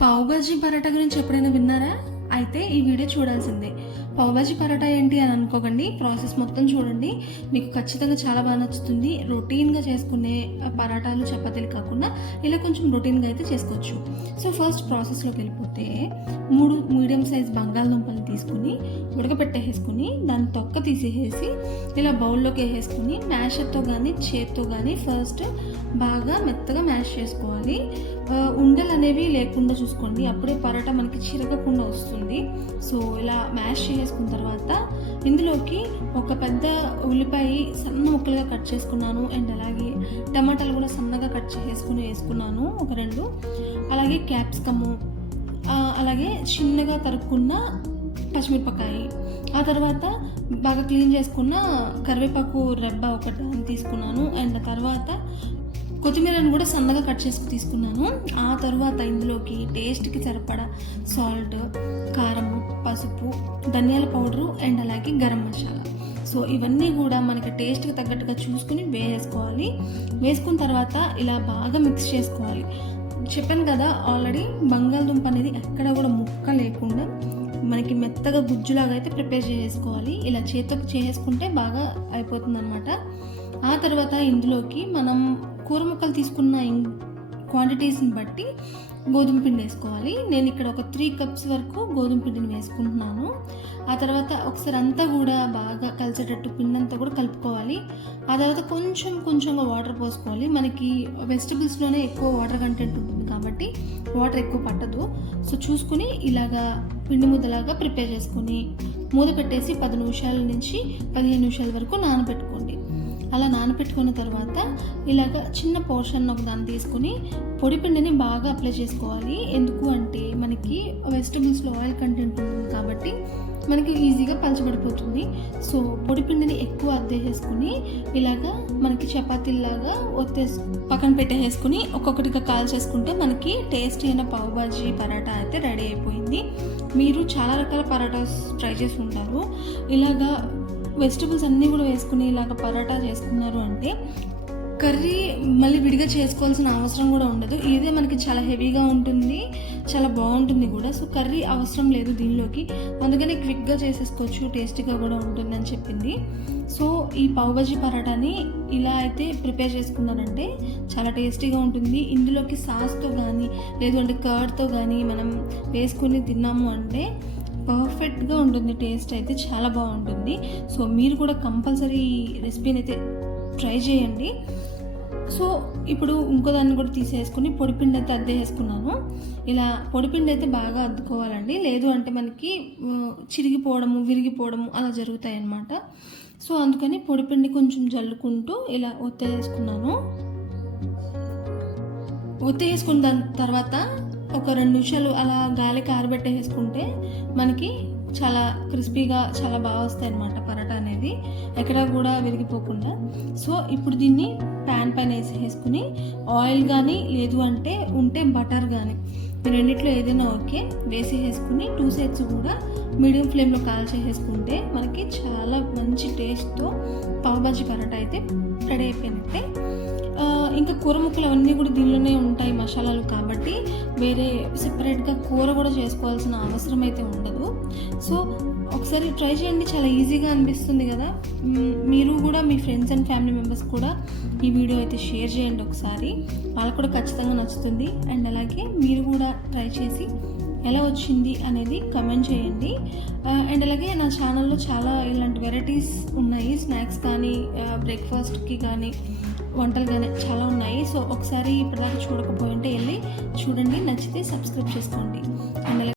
పావు బాజీ పరాటా గురించి ఎప్పుడైనా విన్నారా? అయితే ఈ వీడియో చూడాల్సిందే. పావు బాజీ పరాటా ఏంటి అని అనుకోకండి, ప్రాసెస్ మొత్తం చూడండి, మీకు ఖచ్చితంగా చాలా బాగా నచ్చుతుంది. రొటీన్గా చేసుకునే పరాటాలు చపాతీలు కాకుండా ఇలా కొంచెం రొటీన్గా అయితే చేసుకోవచ్చు. సో ఫస్ట్ ప్రాసెస్లోకి వెళ్ళిపోతే 3 మీడియం సైజ్ బంగాళదుంపలు తీసుకుని ఉడకపెట్టేసుకుని దాన్ని తొక్క తీసేసి ఇలా బౌల్లోకి వేసేసుకుని మ్యాషర్తో కానీ చేత్తో కానీ ఫస్ట్ బాగా మెత్తగా మ్యాష్ చేసుకోవాలి. ఉండలు అనేవి లేకుండా చూసుకోండి, అప్పుడే పరోటా మనకి చిరగకుండా వస్తుంది. సో ఇలా మ్యాష్ చేసుకున్న తర్వాత ఇందులోకి ఒక పెద్ద ఉల్లిపాయ సన్న ముక్కలుగా కట్ చేసుకున్నాను, అండ్ అలాగే టమాటాలు కూడా సన్నగా కట్ చేసుకుని వేసుకున్నాను ఒక 2, అలాగే క్యాప్సికము, అలాగే చిన్నగా తరుక్కున్న పచ్చిమిరపకాయ, ఆ తర్వాత బాగా క్లీన్ చేసుకున్న కరివేపాకు రెబ్బ ఒకటి తీసుకున్నాను, అండ్ తర్వాత కొత్తిమీరను కూడా సన్నగా కట్ చేసుకు తీసుకున్నాను. ఆ తర్వాత ఇందులోకి టేస్ట్కి సరిపడా సాల్ట్, కారము, పసుపు, ధనియాల పౌడరు, అండ్ అలాగే గరం మసాలా. సో ఇవన్నీ కూడా మనకి టేస్ట్కి తగ్గట్టుగా చూసుకుని వేసుకోవాలి. వేసుకున్న తర్వాత ఇలా బాగా మిక్స్ చేసుకోవాలి. చెప్పాను కదా ఆల్రెడీ, బంగాళదుంప అనేది ఎక్కడ కూడా ముక్క లేకుండా మనకి మెత్తగా గుజ్జులాగా అయితే ప్రిపేర్ చేసుకోవాలి. ఇలా చేతికి చేసుకుంటే బాగా అయిపోతుంది అనమాట. ఆ తర్వాత ఇందులోకి మనం కూర ముక్కలు తీసుకున్న క్వాంటిటీస్ని బట్టి గోధుమ పిండి వేసుకోవాలి. నేను ఇక్కడ ఒక 3 కప్స్ వరకు గోధుమ పిండిని వేసుకుంటున్నాను. ఆ తర్వాత ఒకసారి అంతా కూడా బాగా కలిసేటట్టు పిండి అంతా కూడా కలుపుకోవాలి. ఆ తర్వాత కొంచెంగా వాటర్ పోసుకోవాలి. మనకి వెజిటబుల్స్లోనే ఎక్కువ వాటర్ కంటెంట్ ఉంటుంది కాబట్టి వాటర్ ఎక్కువ పట్టదు. సో చూసుకుని ఇలాగా పిండి ముద్దలాగా ప్రిపేర్ చేసుకొని మూత పెట్టేసి 10 నిమిషాల నుంచి 15 నిమిషాల వరకు నానబెట్టుకోండి. అలా నానబెట్టుకున్న తర్వాత ఇలాగ చిన్న పోర్షన్ ఒక దాన్ని తీసుకుని పొడి పిండిని బాగా అప్లై చేసుకోవాలి. ఎందుకు అంటే మనకి వెజిటబుల్స్లో ఆయిల్ కంటెంట్ ఉంటుంది కాబట్టి మనకి ఈజీగా పలచబడిపోతుంది. సో పొడి పిండిని ఎక్కువ అద్దేసేసుకుని ఇలాగా మనకి చపాతీలాగా పక్కన పెట్టేసుకుని ఒక్కొక్కటిగా కాల్ చేసుకుంటే మనకి టేస్టీ అయిన పావు బాజీ పరాటా అయితే రెడీ అయిపోయింది. మీరు చాలా రకాల పరాటాస్ ట్రై చేసి ఉంటారు. ఇలాగా వెజిటబుల్స్ అన్నీ కూడా వేసుకుని ఇలాగ పరాటా చేసుకున్నారు అంటే కర్రీ మళ్ళీ విడిగా చేసుకోవాల్సిన అవసరం కూడా ఉండదు. ఇదే మనకి చాలా హెవీగా ఉంటుంది, చాలా బాగుంటుంది కూడా. సో కర్రీ అవసరం లేదు దీనిలోకి, అందుకని క్విక్గా చేసేసుకోవచ్చు, టేస్టీగా కూడా ఉంటుంది అని చెప్పింది. సో ఈ పావు బాజీ పరాటాని ఇలా అయితే ప్రిపేర్ చేసుకున్నారంటే చాలా టేస్టీగా ఉంటుంది. ఇందులోకి సాస్తో కానీ లేదు అంటే కర్డ్తో కానీ మనం వేసుకుని తిన్నాము అంటే పర్ఫెక్ట్గా ఉంటుంది. టేస్ట్ అయితే చాలా బాగుంటుంది. సో మీరు కూడా కంపల్సరీ రెసిపీని అయితే ట్రై చేయండి. సో ఇప్పుడు ఇంకో దాన్ని కూడా తీసేసుకుని పొడిపిండి అయితే అద్దేసుకున్నాను. ఇలా పొడిపిండి అయితే బాగా అద్దుకోవాలండి, లేదు అంటే మనకి చిరిగిపోవడము, విరిగిపోవడము అలా జరుగుతాయి అన్నమాట. సో అందుకని పొడిపిండి కొంచెం జల్లుకుంటూ ఇలా ఒత్తేసుకున్నాను. ఒత్తేసుకున్న దాని తర్వాత ఒక 2 నిమిషాలు అలా గాలికి ఆరబెట్టేసుకుంటే మనకి చాలా క్రిస్పీగా చాలా బాగా వస్తాయి అన్నమాట పరాటా అనేది, ఎక్కడా కూడా విరిగిపోకుండా. సో ఇప్పుడు దీన్ని ప్యాన్ పైన వేసేసుకుని ఆయిల్ కానీ లేదు అంటే ఉంటే బటర్ కానీ రెండిట్లో ఏదైనా ఓకే వేసేసుకుని 2 సైడ్స్ కూడా మీడియం ఫ్లేమ్లో కాల్చేసేసుకుంటే మనకి చాలా మంచి టేస్ట్తో పావు బాజీ పరాటా అయితే రెడీ అయిపోయినట్టే. ఇంకా కూర ముక్కలు అవన్నీ కూడా దీనిలోనే ఉంటాయి మసాలాలు కాబట్టి వేరే సెపరేట్గా కూర కూడా చేసుకోవాల్సిన అవసరం అయితే ఉండదు. సో ఒకసారి ట్రై చేయండి, చాలా ఈజీగా అనిపిస్తుంది కదా. మీరు కూడా మీ ఫ్రెండ్స్ అండ్ ఫ్యామిలీ మెంబర్స్ కూడా ఈ వీడియో అయితే షేర్ చేయండి ఒకసారి, వాళ్ళకు కూడా ఖచ్చితంగా నచ్చుతుంది. అండ్ అలాగే మీరు కూడా ట్రై చేసి ఎలా వచ్చింది అనేది కమెంట్ చేయండి. అండ్ అలాగే నా ఛానల్లో చాలా ఇలాంటి వెరైటీస్ ఉన్నాయి, స్నాక్స్ కానీ బ్రేక్ఫాస్ట్కి కానీ వంటలు కానీ చాలా ఉన్నాయి. సో ఒకసారి ఇప్పటిదాకా చూడకపోయింటే వెళ్ళి చూడండి, నచ్చితే సబ్స్క్రైబ్ చేసుకోండి. అండ్ అలాగే